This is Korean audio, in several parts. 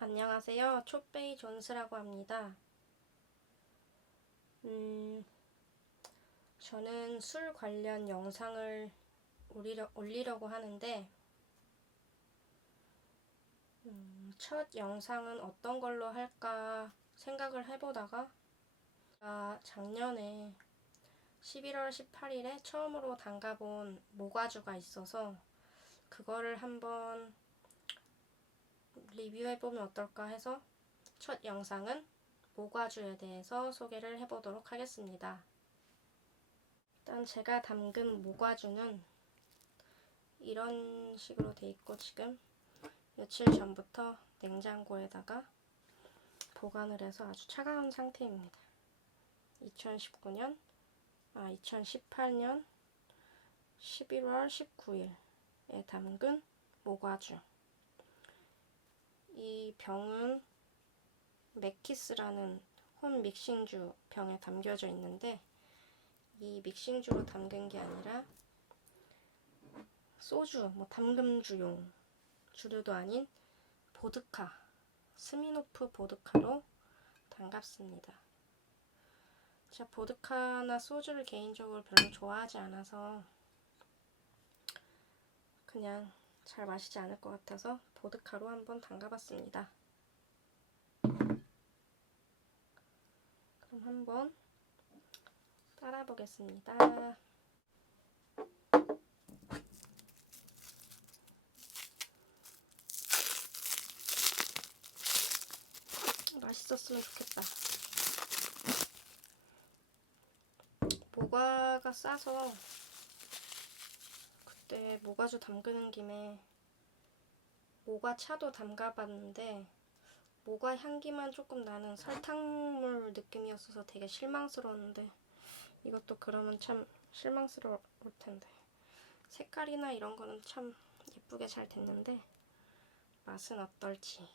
안녕하세요. 촛베이 존스라고 합니다. 음, 저는 술 관련 영상을 올리려, 올리려고 하는데, 음, 첫 영상은 어떤 걸로 할까 생각을 해보다가, 아, 작년에 11월 18일에 처음으로 담가본 모과주가 있어서, 그거를 한번 리뷰해보면 어떨까 해서 첫 영상은 모과주에 대해서 소개를 해보도록 하겠습니다. 일단 제가 담근 모과주는 이런 식으로 돼 있고 지금 며칠 전부터 냉장고에다가 보관을 해서 아주 차가운 상태입니다. 2019년, 아, 2018년 11월 19일에 담근 모과주. 이 병은 맥키스라는 홈 믹싱주 병에 담겨져 있는데 이 믹싱주로 담근 게 아니라 소주, 뭐 담금주용 주류도 아닌 보드카, 스미노프 보드카로 담갔습니다. 제가 보드카나 소주를 개인적으로 별로 좋아하지 않아서 그냥 잘 마시지 않을 것 같아서 보드카로 한번 담가봤습니다. 그럼 한번 따라 보겠습니다. 맛있었으면 좋겠다. 모과가 싸서 그때 모과주 담그는 김에 모과 차도 담가봤는데 모과 향기만 조금 나는 설탕물 느낌이었어서 되게 실망스러웠는데 이것도 그러면 참 실망스러울 텐데. 색깔이나 이런 거는 참 예쁘게 잘 됐는데 맛은 어떨지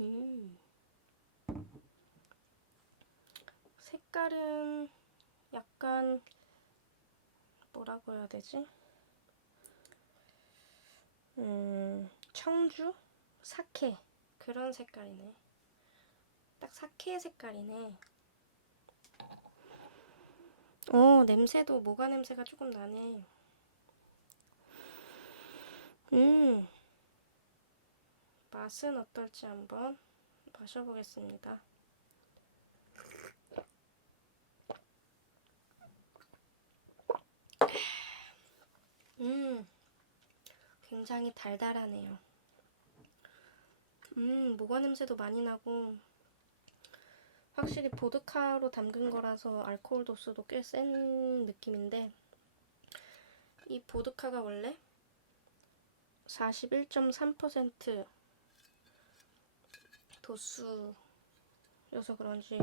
음. 색깔은 약간 뭐라고 해야 되지? 음, 청주? 사케 그런 색깔이네. 딱 사케 색깔이네. 어, 냄새도 모가 냄새가 조금 나네. 음. 맛은 어떨지 한번 마셔보겠습니다. 음, 굉장히 달달하네요. 음, 모과 냄새도 많이 나고, 확실히 보드카로 담근 거라서 알코올 도수도 꽤 센 느낌인데, 이 보드카가 원래 41.3% 도수여서 그런지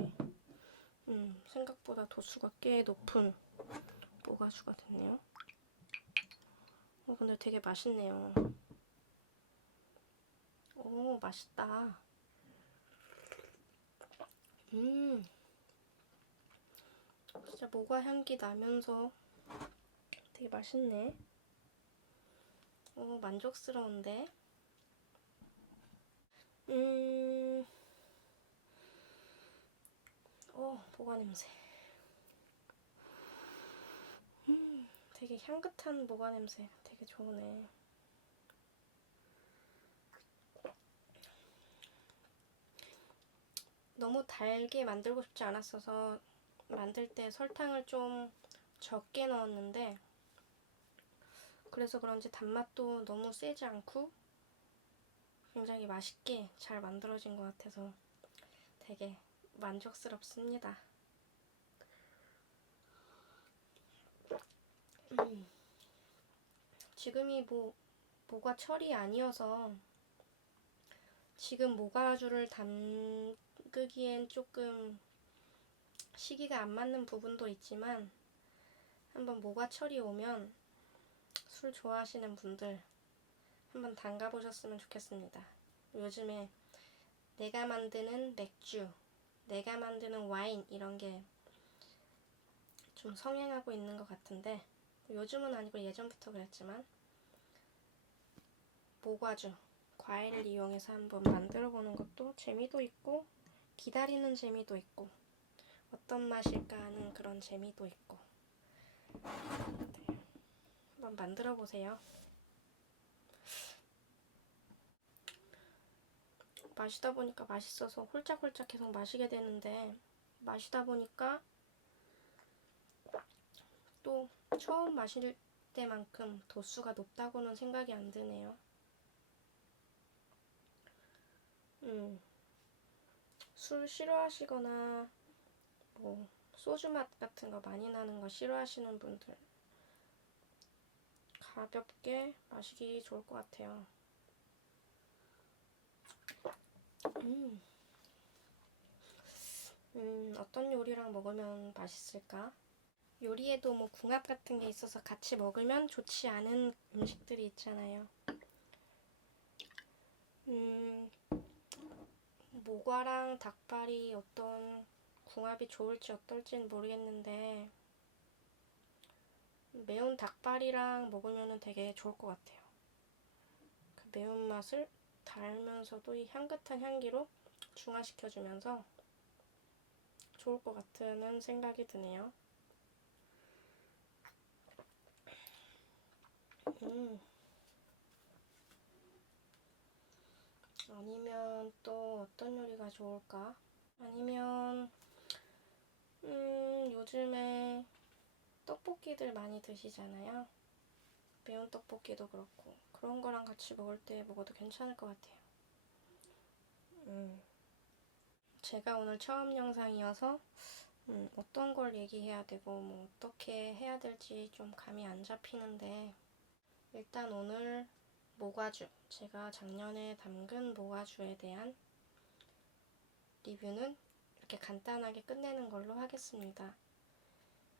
음, 생각보다 도수가 꽤 높은 모가주가 됐네요. 어, 근데 되게 맛있네요. 오, 맛있다. 음, 진짜 모가 향기 나면서 되게 맛있네. 오, 만족스러운데? 음, 어, 모가 냄새. 음, 되게 향긋한 모가 냄새. 되게 좋으네. 너무 달게 만들고 싶지 않았어서 만들 때 설탕을 좀 적게 넣었는데 그래서 그런지 단맛도 너무 세지 않고 굉장히 맛있게 잘 만들어진 것 같아서 되게 만족스럽습니다. 음. 지금이 뭐 모가 철이 아니어서 지금 모가주를 담그기엔 조금 시기가 안 맞는 부분도 있지만 한번 모가철이 오면 술 좋아하시는 분들 한번 담가 보셨으면 좋겠습니다. 요즘에 내가 만드는 맥주, 내가 만드는 와인 이런 게 좀 성행하고 있는 것 같은데 요즘은 아니고 예전부터 그랬지만 모과주, 과일을 이용해서 한번 만들어 보는 것도 재미도 있고 기다리는 재미도 있고 어떤 맛일까 하는 그런 재미도 있고 네. 한번 만들어 보세요. 마시다 보니까 맛있어서 홀짝홀짝 계속 마시게 되는데 마시다 보니까 또 처음 마실 때만큼 도수가 높다고는 생각이 안 드네요. 음, 술 싫어하시거나 뭐 소주 맛 같은 거 많이 나는 거 싫어하시는 분들 가볍게 마시기 좋을 것 같아요. 음. 음, 어떤 요리랑 먹으면 맛있을까? 요리에도 뭐 궁합 같은 게 있어서 같이 먹으면 좋지 않은 음식들이 있잖아요. 음, 모과랑 닭발이 어떤 궁합이 좋을지 어떨지는 모르겠는데, 매운 닭발이랑 먹으면 되게 좋을 것 같아요. 그 매운맛을 달면서도 이 향긋한 향기로 중화시켜주면서 좋을 것 같다는 생각이 드네요. 음. 아니면 또 어떤 요리가 좋을까? 아니면 음, 요즘에 떡볶이들 많이 드시잖아요. 매운 떡볶이도 그렇고 그런 거랑 같이 먹을 때 먹어도 괜찮을 것 같아요. 음. 제가 오늘 처음 영상이어서 음, 어떤 걸 얘기해야 되고 뭐 어떻게 해야 될지 좀 감이 안 잡히는데 일단 오늘 모과주 제가 작년에 담근 모과주에 대한 리뷰는 이렇게 간단하게 끝내는 걸로 하겠습니다.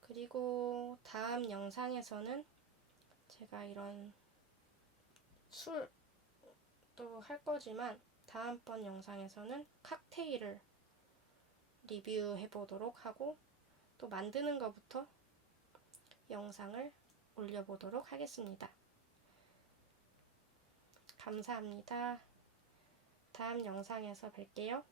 그리고 다음 영상에서는 제가 이런 술도 할 거지만 다음번 영상에서는 칵테일을 리뷰해 보도록 하고 또 만드는 것부터 영상을 올려보도록 하겠습니다. 감사합니다. 다음 영상에서 뵐게요.